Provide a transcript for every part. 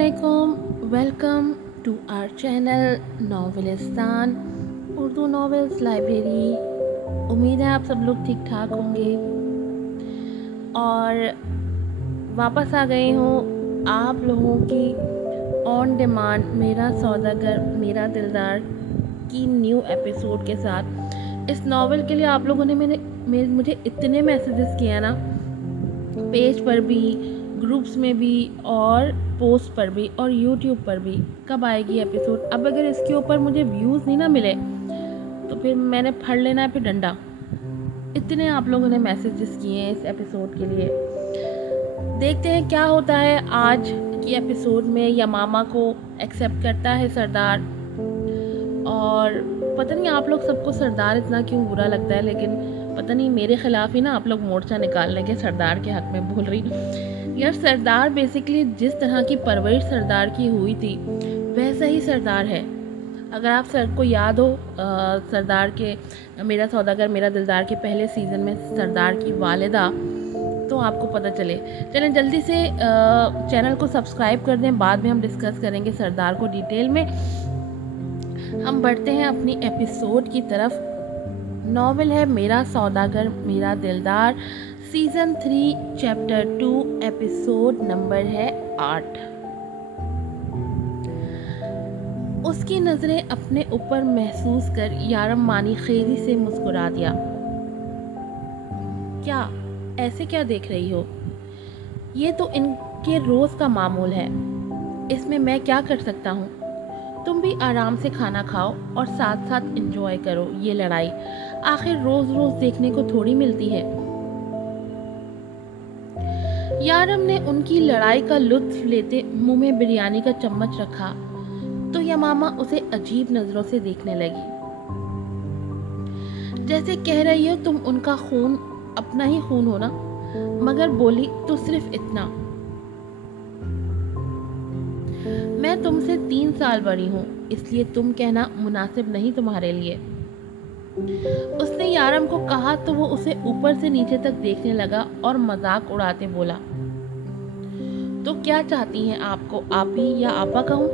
अस्सलामुअलैकुम, welcome to our channel Novelistan Urdu novels library. उम्मीद है आप सब लोग ठीक ठाक होंगे और वापस आ गई हूँ आप लोगों की ऑन डिमांड मेरा सौदागर मेरा दिलदार की न्यू एपिसोड के साथ। इस नावल के लिए आप लोगों ने मुझे इतने मैसेजेस किए ना, पेज पर भी, ग्रुप्स में भी और पोस्ट पर भी और यूट्यूब पर भी, कब आएगी एपिसोड। अब अगर इसके ऊपर मुझे व्यूज़ नहीं ना मिले तो फिर मैंने फड़ लेना है फिर डंडा। इतने आप लोगों ने मैसेजेस किए हैं इस एपिसोड के लिए। देखते हैं क्या होता है आज की एपिसोड में। यमामा को एक्सेप्ट करता है सरदार, और पता नहीं आप लोग सबको सरदार इतना क्यों बुरा लगता है, लेकिन पता नहीं मेरे ख़िलाफ़ ही ना आप लोग मोर्चा निकाल लेंगे सरदार के हक़ में बोल रही। यार सरदार बेसिकली जिस तरह की परवरिश सरदार की हुई थी वैसा ही सरदार है। अगर आप सर को याद हो सरदार के मेरा सौदागर मेरा दिलदार के पहले सीज़न में सरदार की वालिदा, तो आपको पता चलें जल्दी से चैनल को सब्सक्राइब कर दें। बाद में हम डिस्कस करेंगे सरदार को डिटेल में। हम बढ़ते हैं अपनी एपिसोड की तरफ। नॉवेल है मेरा सौदागर मेरा दिलदार, सीज़न 3 चैप्टर 2 एपिसोड नंबर है 8। उसकी नज़रें अपने ऊपर महसूस कर यारम मानी खेजी से मुस्कुरा दिया। क्या ऐसे क्या देख रही हो? ये तो इनके रोज़ का मामूल है, इसमें मैं क्या कर सकता हूँ। तुम भी आराम से खाना खाओ और साथ साथ एंजॉय करो ये लड़ाई, आखिर रोज़ रोज़ देखने को थोड़ी मिलती है। यारम ने उनकी लड़ाई का लुत्फ लेते मुंह में बिरयानी का चम्मच रखा तो यमामा उसे अजीब नजरों से देखने लगी, जैसे कह रही हो तुम उनका खून अपना ही खून हो ना। मगर बोली तो सिर्फ इतना, मैं तुमसे 3 साल बड़ी हूँ, इसलिए तुम कहना मुनासिब नहीं तुम्हारे लिए। उसने यारम को कहा तो वो उसे ऊपर से नीचे तक देखने लगा और मजाक उड़ाते बोला, तो क्या चाहती हैं आपको आपी या आपा कहूँ?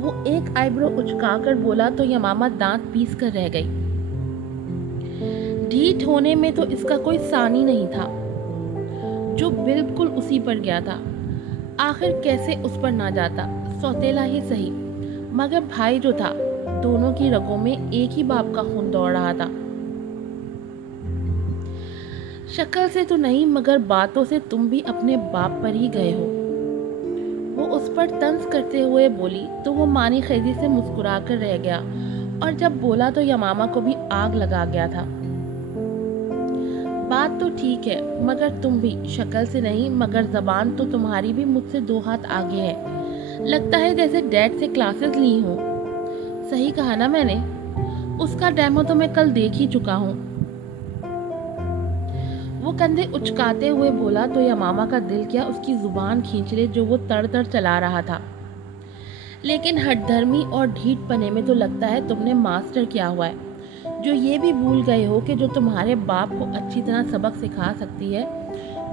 वो एक आईब्रो उचकाकर बोला तो यमामा दांत पीस कर रह गई। ढीठ होने में तो इसका कोई सानी नहीं था, जो बिल्कुल उसी पर गया था। आखिर कैसे उस पर ना जाता, सौतेला ही सही मगर भाई जो था, दोनों की रगों में एक ही बाप का खून दौड़ रहा था। शक्ल से तो नहीं मगर बातों से तुम भी अपने बाप पर ही गए हो। वो उस पर तंज करते हुए बोली तो वो मानी खेजी से मुस्कुरा कर रह गया, और जब बोला तो यमामा को भी आग लगा गया था। बात तो ठीक है मगर तुम भी शक्ल से नहीं मगर जबान तो तुम्हारी भी मुझसे 2 हाथ आगे है। लगता है जैसे डैड से क्लासेस ली हूँ। सही कहा ना मैंने? उसका डेमो तो मैं कल देख ही चुका हूँ। वो कंधे उचकाते हुए बोला तो यमामा का दिल क्या उसकी जुबान खींच ले जो वो तड़ तड़ चला रहा था। लेकिन हठधर्मी और ढीठ पने में तो लगता है तुमने मास्टर किया हुआ है, जो ये भी भूल गए हो कि जो तुम्हारे बाप को अच्छी तरह सबक सिखा सकती है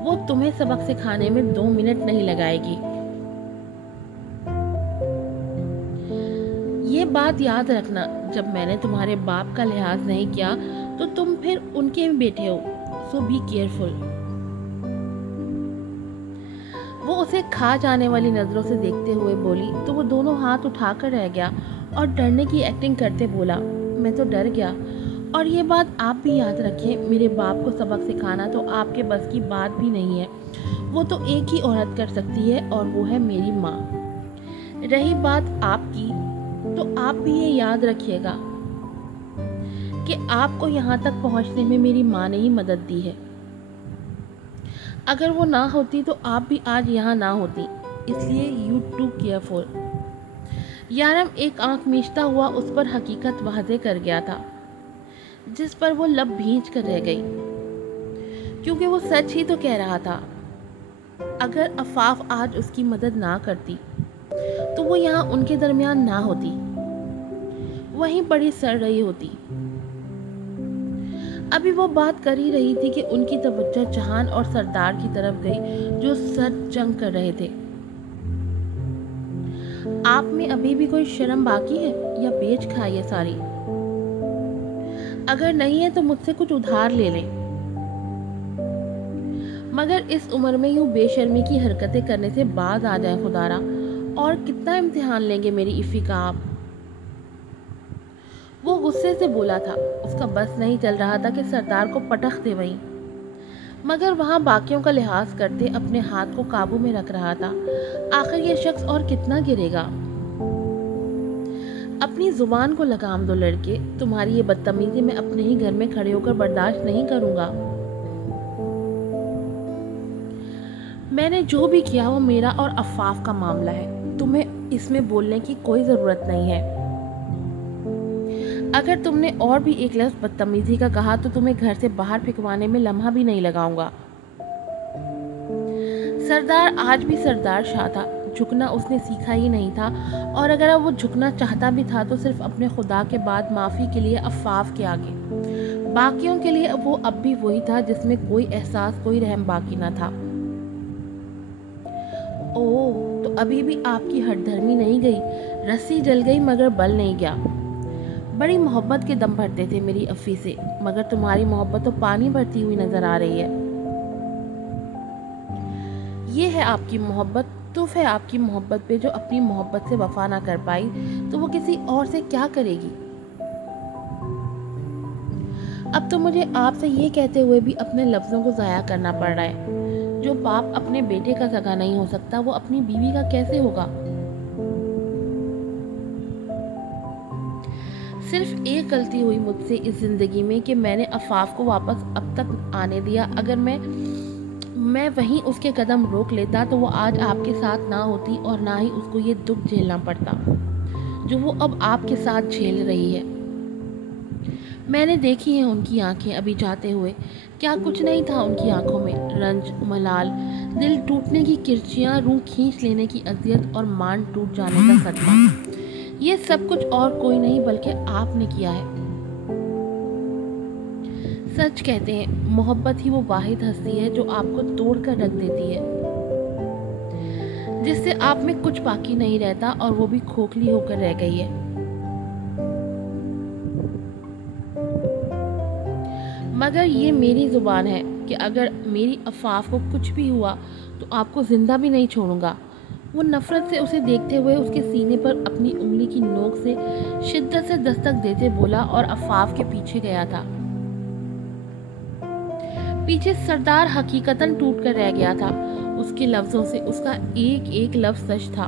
वो तुम्हें सबक सिखाने में 2 मिनट नहीं लगाएगी। ये बात याद रखना, जब मैंने तुम्हारे बाप का लिहाज नहीं किया तो तुम फिर उनके बेटे हो, सो बी केयरफुल। वो उसे खा जाने वाली नजरों से देखते हुए बोली तो वो दोनों हाथ उठाकर रह गया और डरने की एक्टिंग करते बोला, मैं तो डर गया। और ये बात आप भी याद रखें, मेरे बाप को सबक सिखाना तो आपके बस की बात भी नहीं है। वो तो एक ही औरत कर सकती है और वो है मेरी माँ। रही बात आपकी, तो आप भी ये याद रखिएगा कि आपको यहाँ तक पहुँचने में मेरी माँ ने ही मदद दी है। अगर वो ना होती तो आप भी आज यहाँ ना होती, इसलिए यू टू केयरफुल। यारम एक आंख मीचता हुआ उस पर हकीकत वाज़े कर गया था, जिस पर वो लब भींच कर रह गई, क्योंकि वो सच ही तो कह रहा था। अगर अफाफ आज उसकी मदद ना करती तो वो यहाँ उनके दरमियान ना होती, वहीं पड़ी सड़ रही होती। अभी वो बात कर ही रही थी कि उनकी तवज्जो जहान और सरदार की तरफ गई, जो सर जंग कर रहे थे। आप में अभी भी कोई शर्म बाकी है या बेच खाई है सारी? अगर नहीं है तो मुझसे कुछ उधार ले लें। मगर इस उम्र में यूं बेशर्मी की हरकतें करने से बाज आ जाए खुदारा। और कितना इम्तिहान लेंगे मेरी इफ़ी का आप? वो गुस्से से बोला था। उसका बस नहीं चल रहा था कि सरदार को पटख दे वहीं, मगर वहाँ बाकियों का लिहाज करते अपने हाथ को काबू में रख रहा था। आखिर ये शख्स और कितना गिरेगा? अपनी जुबान को लगाम दो लड़के, तुम्हारी ये बदतमीजी मैं अपने ही घर में खड़े होकर बर्दाश्त नहीं करूंगा। मैंने जो भी किया वो मेरा और अफाफ का मामला है, तुम्हें इसमें बोलने की कोई ज़रूरत नहीं है। अगर तुमने और भी एक लफ्ज़ बदतमीजी का कहा तो तुम्हें घर से बाहर फेंकवाने में लम्हा भी नहीं लगाऊंगा। सरदार आज भी सरदार शाह था, झुकना उसने सीखा ही नहीं था, और अगर वो झुकना चाहता भी था तो सिर्फ अपने खुदा के बाद माफ़ी के लिए अफाफ के आगे। बाकियों के लिए वो अब भी वही था जिसमें कोई एहसास, कोई रहम बाकी न था। ओह, तो अभी भी आपकी हठधर्मी नहीं गई? रस्सी जल गई मगर बल नहीं गया। बड़ी मोहब्बत के दम भरते थे मेरी अफ़ी से, मगर तुम्हारी मोहब्बत तो पानी भरती हुई नजर आ रही है। ये है आपकी मोहब्बत, तुफ है आपकी मोहब्बत पे जो अपनी मोहब्बत से वफा ना कर पाई तो वो किसी और से क्या करेगी। अब तो मुझे आपसे ये कहते हुए भी अपने लफ्ज़ों को ज़ाया करना पड़ रहा है। जो बाप अपने बेटे का सगा नहीं हो सकता वो अपनी बीवी का कैसे होगा? सिर्फ एक गलती हुई मुझसे इस ज़िंदगी में कि मैंने अफाफ को वापस अब तक आने दिया। अगर मैं वहीं उसके कदम रोक लेता तो वो आज आपके साथ ना होती और ना ही उसको ये दुख झेलना पड़ता जो वो अब आपके साथ झेल रही है। मैंने देखी है उनकी आंखें अभी जाते हुए, क्या कुछ नहीं था उनकी आंखों में? रंज, मलाल, दिल टूटने की किरचियाँ, रूह खींच लेने की अजियत और मान टूट जाने का सदमा। ये सब कुछ और कोई नहीं बल्कि आपने किया है। सच कहते हैं मोहब्बत ही वो वाहिद हस्ती है जो आपको तोड़ कर रख देती है, जिससे आप में कुछ बाकी नहीं रहता और वो भी खोखली होकर रह गई है। मगर ये मेरी ज़ुबान है कि अगर मेरी अफाफ को कुछ भी हुआ तो आपको ज़िंदा भी नहीं छोड़ूंगा। वो नफ़रत से उसे देखते हुए उसके सीने पर अपनी उंगली की नोक से शिद्दत से दस्तक देते बोला और अफाफ के पीछे गया था। पीछे सरदार हकीकतन टूट कर रह गया था। उसके लफ्ज़ों से उसका एक एक लफ्ज़ सच था।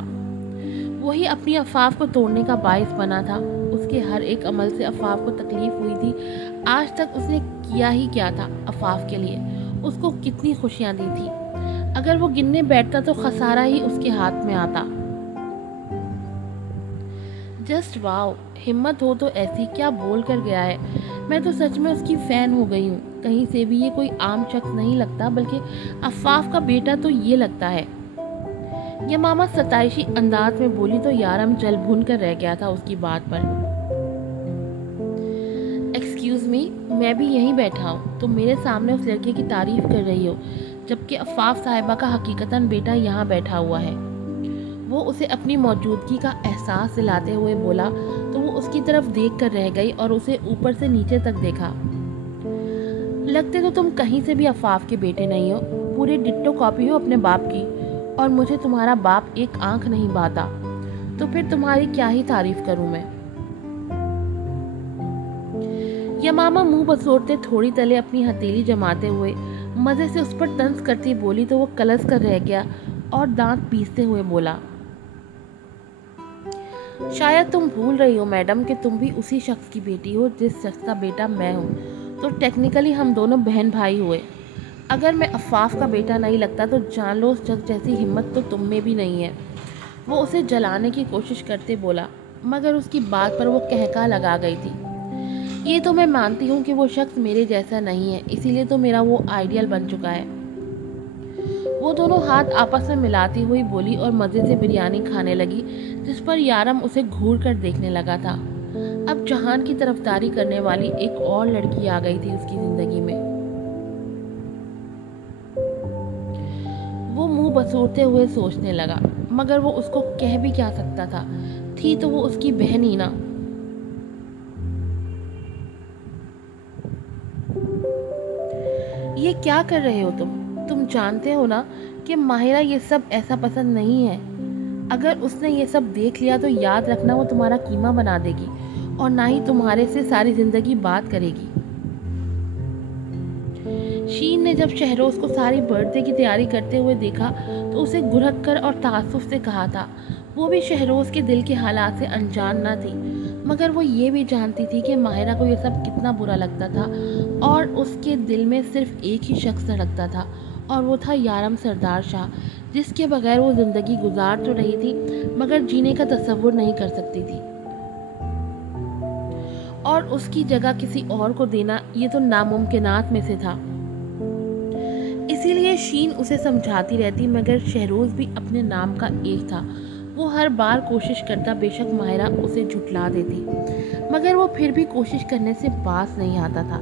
वही अपनी अफाफ को तोड़ने का बाइस बना था। उसके हर एक अमल से अफाफ को तकलीफ हुई थी। आज तक उसने किया ही क्या था अफाफ के लिए? उसको कितनी खुशियां दी थी। अगर वो गिनने बैठता तो खसारा ही उसके हाथ में आता। जस्ट वाओ, हिम्मत हो तो ऐसी क्या बोल कर गया है। मैं तो सच में उसकी फ़ैन हो गई हूँ। कहीं से भी ये कोई आम शख्स नहीं लगता बल्कि अफाफ का बेटा तो ये लगता है। यमामा सताइशी अंदाज में बोली तो यारम जल भुन कर रह गया था उसकी बात पर। एक्सक्यूज़ मी, मैं भी यहीं बैठा हूँ, तो मेरे सामने उस लड़के की तारीफ़ कर रही हो जबकि अफाफ साहिबा का हकीकतन बेटा यहाँ बैठा हुआ है। वो उसे अपनी मौजूदगी का एहसास दिलाते हुए बोला तो वो उसकी तरफ देख कर रह गई और उसे ऊपर से नीचे तक देखा। लगते तो तुम कहीं से भी अफाफ के बेटे नहीं हो, पूरी डिट्टो कॉपी हो अपने बाप की, और मुझे तुम्हारा बाप एक आंख नहीं बाता, तो फिर तुम्हारी क्या ही तारीफ करूं मैं। यमामा मुंह बसोरते थोड़ी तले अपनी हथेली जमाते हुए मज़े से उस पर तंज करती बोली तो वो कलस कर रह गया और दांत पीसते हुए बोला, शायद तुम भूल रही हो मैडम कि तुम भी उसी शख्स की बेटी हो जिस शख्स का बेटा मैं हूँ, तो टेक्निकली हम दोनों बहन भाई हुए। अगर मैं अफाफ का बेटा नहीं लगता तो जान लो उस शख्स जैसी हिम्मत तो तुम में भी नहीं है। वो उसे जलाने की कोशिश करते बोला, मगर उसकी बात पर वो कहका लगा गई थी। ये तो मैं मानती हूँ कि वो शख्स मेरे जैसा नहीं है, इसीलिए तो मेरा वो आइडियल बन चुका है। वो दोनों हाथ आपस में मिलाती हुई बोली और मज़े से बिरयानी खाने लगी, जिस पर यारम उसे घूर कर देखने लगा था। अब जहान की तरफदारी करने वाली एक और लड़की आ गई थी उसकी ज़िंदगी में। वो मुंह बसोरते हुए सोचने लगा, मगर वो उसको कह भी क्या सकता था, थी तो वो उसकी बहन ही ना। ये क्या कर रहे हो तुम जानते हो ना कि माहिरा ये सब ऐसा पसंद नहीं है। अगर उसने ये सब देख लिया तो याद रखना वो तुम्हारा कीमा बना देगी और ना ही तुम्हारे से सारी जिंदगी बात करेगी। शीन ने जब शहरोज को सारी बर्थडे की तैयारी करते हुए देखा तो उसे घुरक कर और तासुफ से कहा था। वो भी शहरोज के दिल के हालात से अनजान ना थी, मगर वो ये भी जानती थी कि माहिरा को ये सब कितना बुरा लगता था और उसके दिल में सिर्फ एक ही शख्स धड़कता था और वो था यारम सरदार शाह, जिसके बगैर वो ज़िंदगी गुजार तो रही थी मगर जीने का तसव्वुर नहीं कर सकती थी, और उसकी जगह किसी और को देना ये तो नामुमकिनात में से था। इसीलिए शीन उसे समझाती रहती मगर शहरोज भी अपने नाम का एक था। वो हर बार कोशिश करता, बेशक माहिरा उसे झुठला देती, मगर वो फिर भी कोशिश करने से बाज नहीं आता था।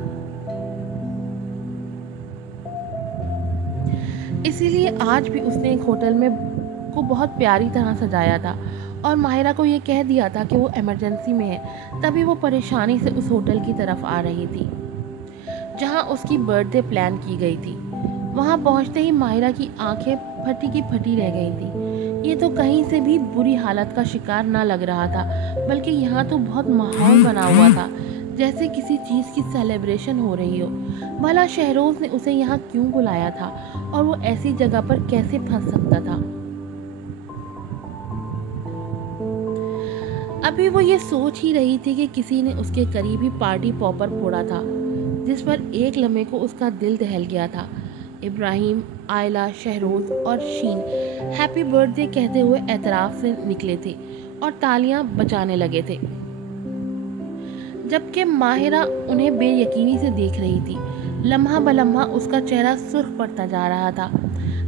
इसीलिए आज भी उसने एक होटल में को बहुत प्यारी तरह सजाया था और माहिरा को ये कह दिया था कि वो इमरजेंसी में है। तभी वो परेशानी से उस होटल की तरफ आ रही थी जहां उसकी बर्थडे प्लान की गई थी। वहां पहुंचते ही माहिरा की आंखें फटी की फटी रह गई थी। ये तो कहीं से भी बुरी हालत का शिकार ना लग रहा था, बल्कि यहाँ तो बहुत माहौल बना हुआ था, जैसे किसी चीज़ की सेलिब्रेशन हो रही हो। भला शहरोज ने उसे यहाँ क्यों बुलाया था और वो ऐसी जगह पर कैसे फंस सकता था। अभी वो ये सोच ही रही थी कि किसी ने उसके करीब ही पार्टी पॉपर फोड़ा था, जिस पर एक लम्हे को उसका दिल दहल गया था। इब्राहिम, आयला, शहरोज और शीन हैप्पी बर्थडे कहते हुए एतराफ़ से निकले थे और तालियां बजाने लगे थे, जबकि माहिरा उन्हें बेयकीनी से देख रही थी। लम्हा बलम्हा उसका चेहरा सुर्ख पड़ता जा रहा था,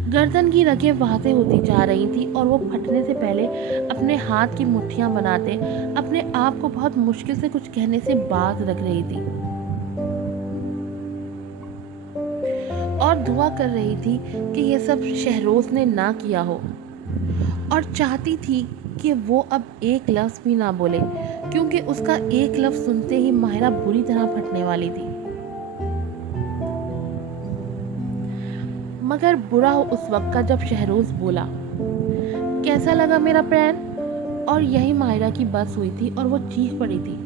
गर्दन की रगें वाज़े होती जा रही थी और वो फटने से पहले अपने हाथ की मुट्ठियां बनाते अपने आप को बहुत मुश्किल से कुछ कहने से बाज रख रही थी और दुआ कर रही थी कि ये सब शहरोज ने ना किया हो, और चाहती थी कि वो अब एक लफ्ज़ भी ना बोले, क्योंकि उसका एक लफ्ज़ सुनते ही माहिरा बुरी तरह फटने वाली थी। मगर बुरा हो उस वक्त का जब शहरोज बोला, कैसा लगा मेरा प्लान? और यही माहिरा की बस हुई थी और वो चीख पड़ी थी,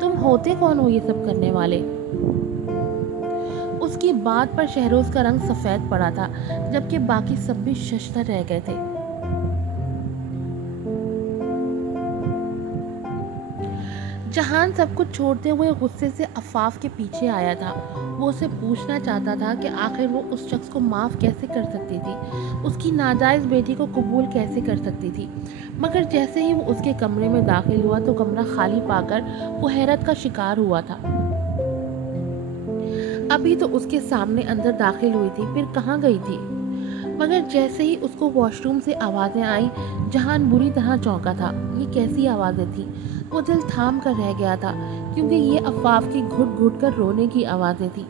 तुम होते कौन हो ये सब करने वाले? उसकी बात पर शहरोज का रंग सफ़ेद पड़ा था, जबकि बाकी सब भी शशतर रह गए थे। जहान सब कुछ छोड़ते हुए गुस्से से अफाफ के पीछे आया था। वो उसे पूछना चाहता था कि आखिर वो उस शख्स को माफ़ कैसे कर सकती थी, उसकी नाजायज़ बेटी को कबूल कैसे कर सकती थी। मगर जैसे ही वो उसके कमरे में दाखिल हुआ तो कमरा खाली पाकर वो हैरत का शिकार हुआ था। अभी तो उसके सामने अंदर दाखिल हुई थी, फिर कहाँ गई थी? मगर जैसे ही उसको वॉशरूम से आवाज़ें आई, जहान बुरी तरह चौंका था। ये कैसी आवाज़ें थी? वो दिल थाम कर रह गया था, क्योंकि ये अफाफ की घुट घुट कर रोने की आवाज़ें थी।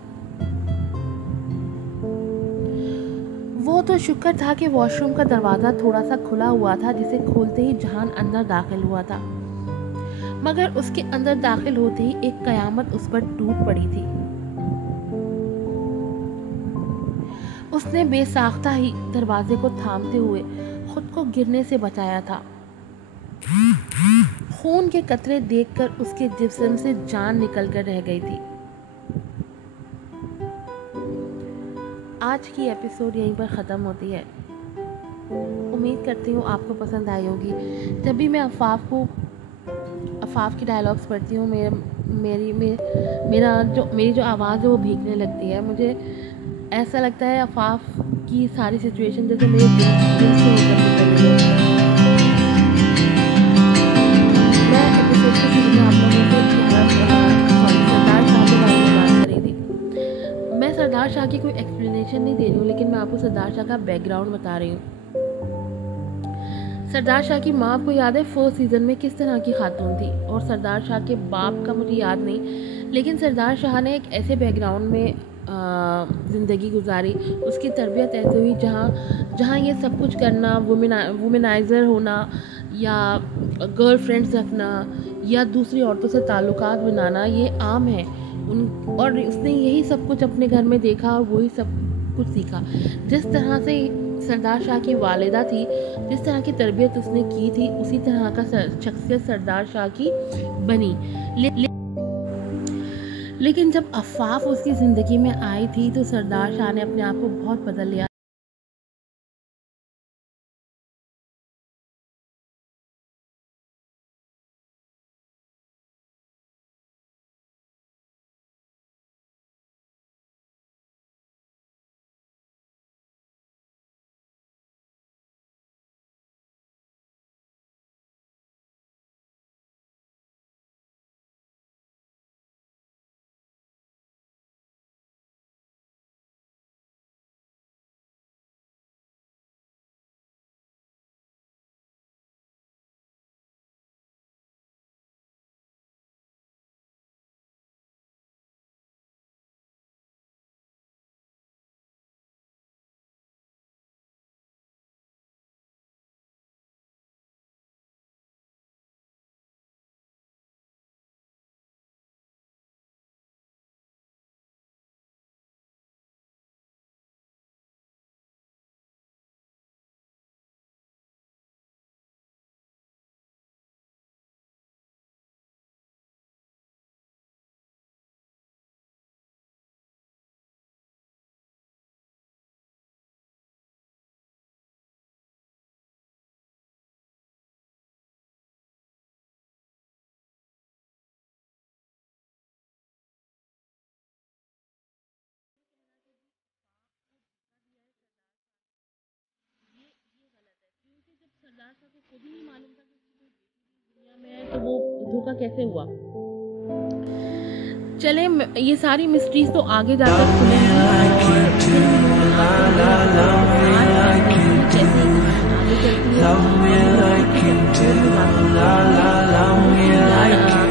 वो तो शुक्र था कि वॉशरूम का दरवाज़ा थोड़ा सा खुला हुआ था, जिसे खोलते ही जहान अंदर दाखिल हुआ था। मगर उसके अंदर दाखिल होते ही एक कयामत उस पर टूट पड़ी थी। उसने बेसाख्ता ही दरवाजे को थामते हुए खुद को गिरने से बचाया था। खून के कतरे देखकर उसके जिस्म से जान निकल कर रह गई थी। आज की एपिसोड यहीं पर ख़त्म होती है। उम्मीद करती हूँ आपको पसंद आई होगी। जब भी मैं अफाफ की डायलॉग्स पढ़ती हूँ, मेरी जो आवाज़ है वो भीगने लगती है। मुझे ऐसा लगता है अफाफ की सारी सिचुएशन जैसे मेरे दिल से निकल रही है। मैं एपिसोड के शुरू में आप लोगों से सरदार शाह के बारे में बात करी थी। मैं सरदार शाह की कोई एक्सप्लेनेशन नहीं दे रही हूँ, लेकिन मैं आपको सरदार शाह का बैकग्राउंड बता रही हूँ। सरदार शाह की माँ, आपको याद है फर्स्ट सीज़न में किस तरह की खातून थी, और सरदार शाह के बाप का मुझे याद नहीं, लेकिन सरदार शाह ने एक ऐसे बैकग्राउंड में ज़िंदगी गुजारी, उसकी तरबियत ऐसे हुई जहाँ ये सब कुछ करना, वुमेनाइज़र होना या गर्लफ्रेंड्स रखना या दूसरी औरतों से ताल्लुकात बनाना ये आम है। और उसने यही सब कुछ अपने घर में देखा और वही सब कुछ सीखा। जिस तरह से सरदार शाह की वालिदा थी, जिस तरह की तरबियत उसने की थी, उसी तरह का शख्सियत सरदार शाह की बनी। लेकिन जब अफ़ाफ उसकी ज़िंदगी में आई थी तो सरदार शाह ने अपने आप को बहुत बदल लिया। सरदार शाह को खुद ही नहीं मालूम था कि उसकी दुनिया में है, तो वो धोखा कैसे हुआ। चले, ये सारी मिस्ट्रीज तो आगे जाकर खुलेंगी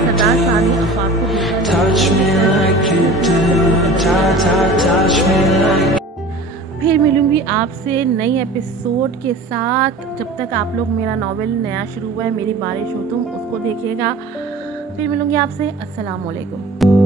सरदार शाह ने अफ़ाफ को फिर मिलूंगी आपसे नई एपिसोड के साथ। जब तक आप लोग मेरा नॉवेल नया शुरू हुआ है, मेरी बारिश हो तुम, उसको देखिएगा। फिर मिलूंगी आपसे। अस्सलाम वालेकुम।